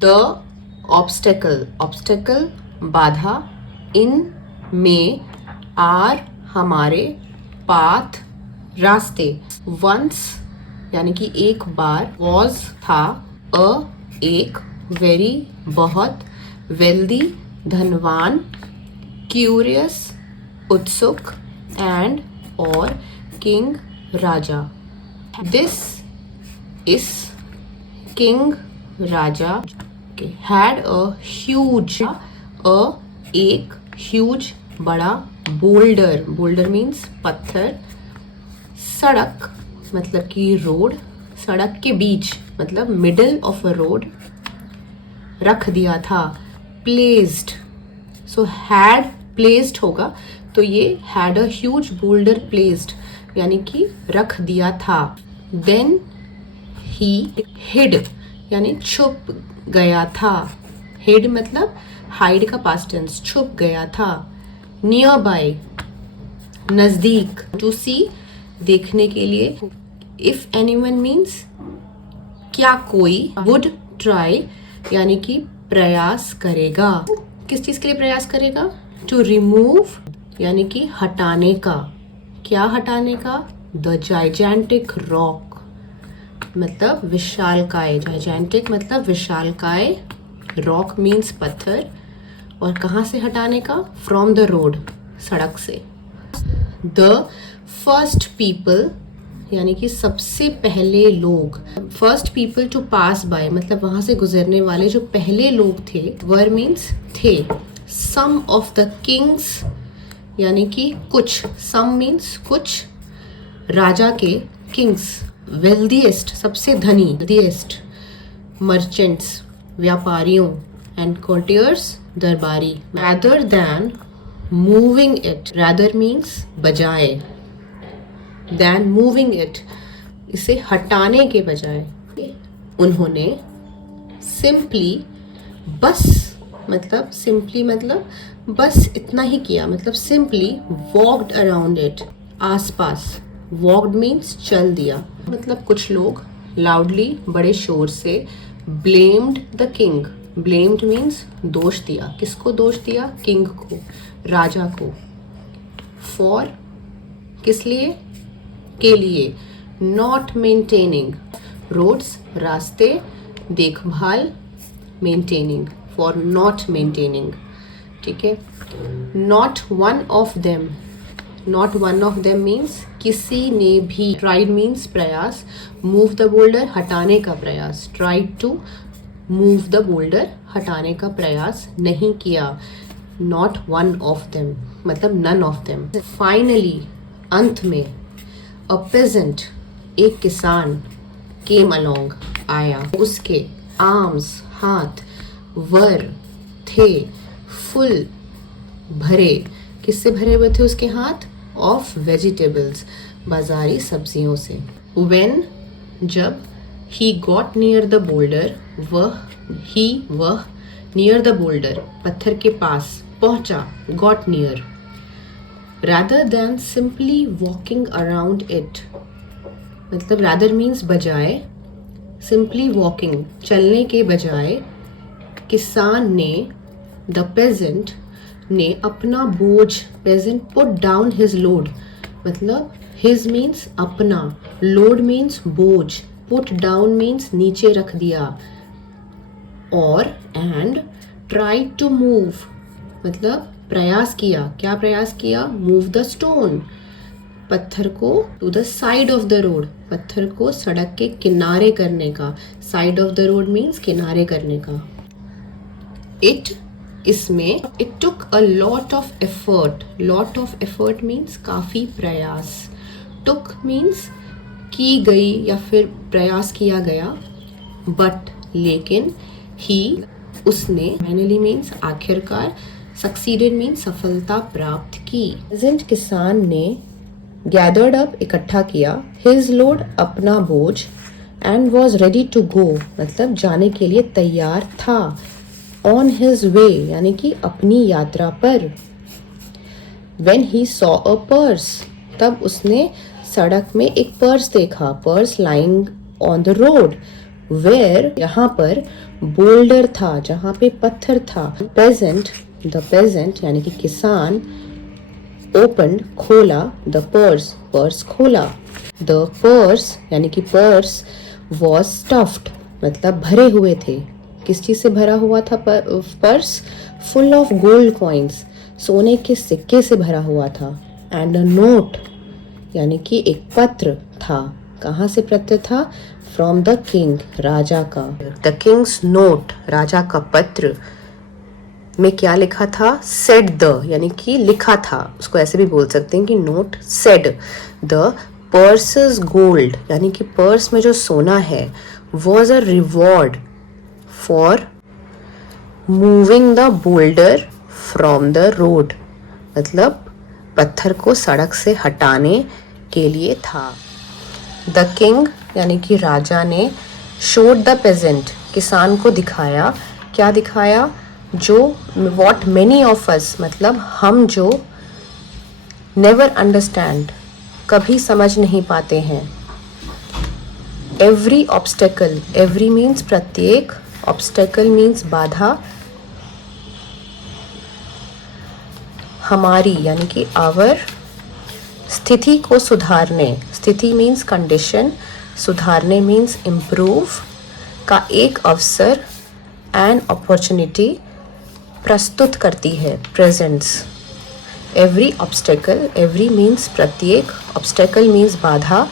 The obstacle, obstacle बाधा, इन में, are हमारे, पाथ रास्ते, वंस यानी कि एक बार, वॉज था, अ एक, वेरी बहुत, वेल्दी धनवान, क्यूरियस उत्सुक, एंड और, किंग राजा। दिस इस किंग राजा हैड अ ह्यूज, अ एक, ह्यूज बड़ा, बोल्डर, बोल्डर मीन्स पत्थर, सड़क मतलब कि रोड, सड़क के बीच मतलब मिडल ऑफ अ रोड, रख दिया था, प्लेस्ड, सो हैड प्लेस्ड होगा तो ये had a huge boulder placed यानी कि रख दिया था। देन ही हिड यानी छुप गया था, हिड मतलब हाइड का पास्ट टेंस, छुप गया था। नियर बाय नजदीक, टू सी देखने के लिए, इफ एनीवन मीन्स क्या कोई, वुड ट्राई यानी कि प्रयास करेगा, किस चीज के लिए प्रयास करेगा, टू रिमूव यानी कि हटाने का, क्या हटाने का, द जाइजेंटिक रॉक मतलब विशालकाय, जाइजेंटिक मतलब विशालकाय, रॉक मीन्स पत्थर, और कहाँ से हटाने का, फ्रॉम द रोड सड़क से। द फर्स्ट पीपल यानी कि सबसे पहले लोग, first people to pass by मतलब वहां से गुजरने वाले जो पहले लोग थे, वर मीन्स थे। सम ऑफ द किंग्स यानी कि कुछ, सम मीन्स कुछ, राजा के, किंग्स वेल्दीएस्ट सबसे धनी, वेल्दीएस्ट, मर्चेंट्स व्यापारियों, एंड कोर्टियर्स दरबारी। Rather than moving it, rather means बजाय, दैन मूविंग इट इसे हटाने के बजाय, उन्होंने सिंपली बस मतलब सिंपली मतलब बस इतना ही किया, मतलब सिंपली वॉक्ड अराउंड इट आसपास, वॉक्ड मीन्स चल दिया, मतलब कुछ लोग लाउडली बड़े शोर से, blamed the king, blamed means दोष दिया, किसको दोष दिया, किंग को, राजा को, फॉर किस लिए, के लिए, नॉट मेंटेनिंग रोड्स रास्ते, देखभाल, मेंटेनिंग फॉर नॉट मेंटेनिंग, ठीक है। Not one of them, not one of them means किसी ने भी, ट्राइड मीन्स प्रयास, मूव द बोल्डर हटाने का प्रयास, tried to move the boulder हटाने का प्रयास नहीं किया, नॉट वन ऑफ देम मतलब नन ऑफ देम। फाइनली अंत में, अ पेजेंट एक किसान, केम अलोंग आया, उसके, आर्म्स हाथ, वर थे, फुल भरे, किससे भरे हुए थे उसके हाथ, ऑफ वेजिटेबल्स बाजारी सब्जियों से। व्हेन जब, he got near the boulder वह नियर द बोल्डर पत्थर के पास पहुंचा, got near, rather than simply walking around it मतलब rather means बजाय, simply walking चलने के बजाय, किसान ने, the peasant ने अपना बोझ, peasant put down his load मतलब his means अपना, load means बोझ, put down means नीचे रख दिया, और and tried to move मतलब प्रयास किया, क्या प्रयास किया, मूव द स्टोन पत्थर को, to the side of the road पत्थर को सड़क के किनारे करने का, side of the road means किनारे करने का। इट इसमें, it took a lot of effort, lot of effort means काफी प्रयास, टुक मीन्स की गई या फिर प्रयास किया गया, बट लेकिन, ही उसने, फाइनली मीन्स आखिरकार, सक्सीडेड मीन सफलता प्राप्त की। प्रेजेंट किसान ने, गैदर्ड अप इकट्ठा किया, हिज लोड अपना बोझ, and was ready to go मतलब जाने के लिए तैयार था, ऑन हिज वे यानी कि अपनी यात्रा पर। When he saw a purse तब उसने सड़क में एक पर्स देखा, purse lying on the road, where यहाँ पर बोल्डर था, जहाँ पे पत्थर था। पेजेंट, द पेजेंट यानी कि किसान, ओपन खोला, द पर्स पर्स खोला। द पर्स यानी कि पर्स वॉज स्टफ्ड मतलब भरे हुए थे। किस चीज से भरा हुआ था purse? Full of gold coins, सोने के सिक्के से भरा हुआ था। एंड अ नोट यानी कि एक पत्र था। कहाँ से पत्र था? फ्रॉम द किंग, राजा का। द किंग्स नोट, राजा का पत्र में क्या लिखा था? सेड द यानी कि लिखा था, उसको ऐसे भी बोल सकते हैं कि note said the purse gold यानी कि पर्स में जो सोना है was a reward for moving the boulder from the road मतलब पत्थर को सड़क से हटाने के लिए था। द किंग यानी कि राजा ने शोड द पेजेंट किसान को दिखाया। क्या दिखाया? जो वॉट मेनी ऑफ अस मतलब हम जो नेवर अंडरस्टैंड कभी समझ नहीं पाते हैं। एवरी ऑब्स्टेकल, एवरी मीन्स प्रत्येक, ऑब्स्टेकल मीन्स बाधा। हमारी यानी कि आवर, स्थिति को सुधारने, स्थिति मीन्स कंडीशन, सुधारने मीन्स इम्प्रूव, का एक अवसर, एन अपॉर्चुनिटी प्रस्तुत करती है, presents. Every obstacle, every means प्रत्येक, ऑब्स्टेकल मीन्स बाधा,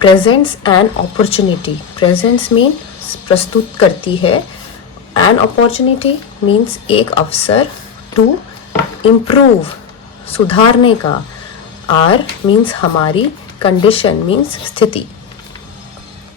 presents an opportunity, presents means प्रस्तुत करती है, एन अपॉर्चुनिटी मीन्स एक अवसर, टू इम्प्रूव सुधारने का, आर मीन्स हमारी, कंडीशन मीन्स स्थिति।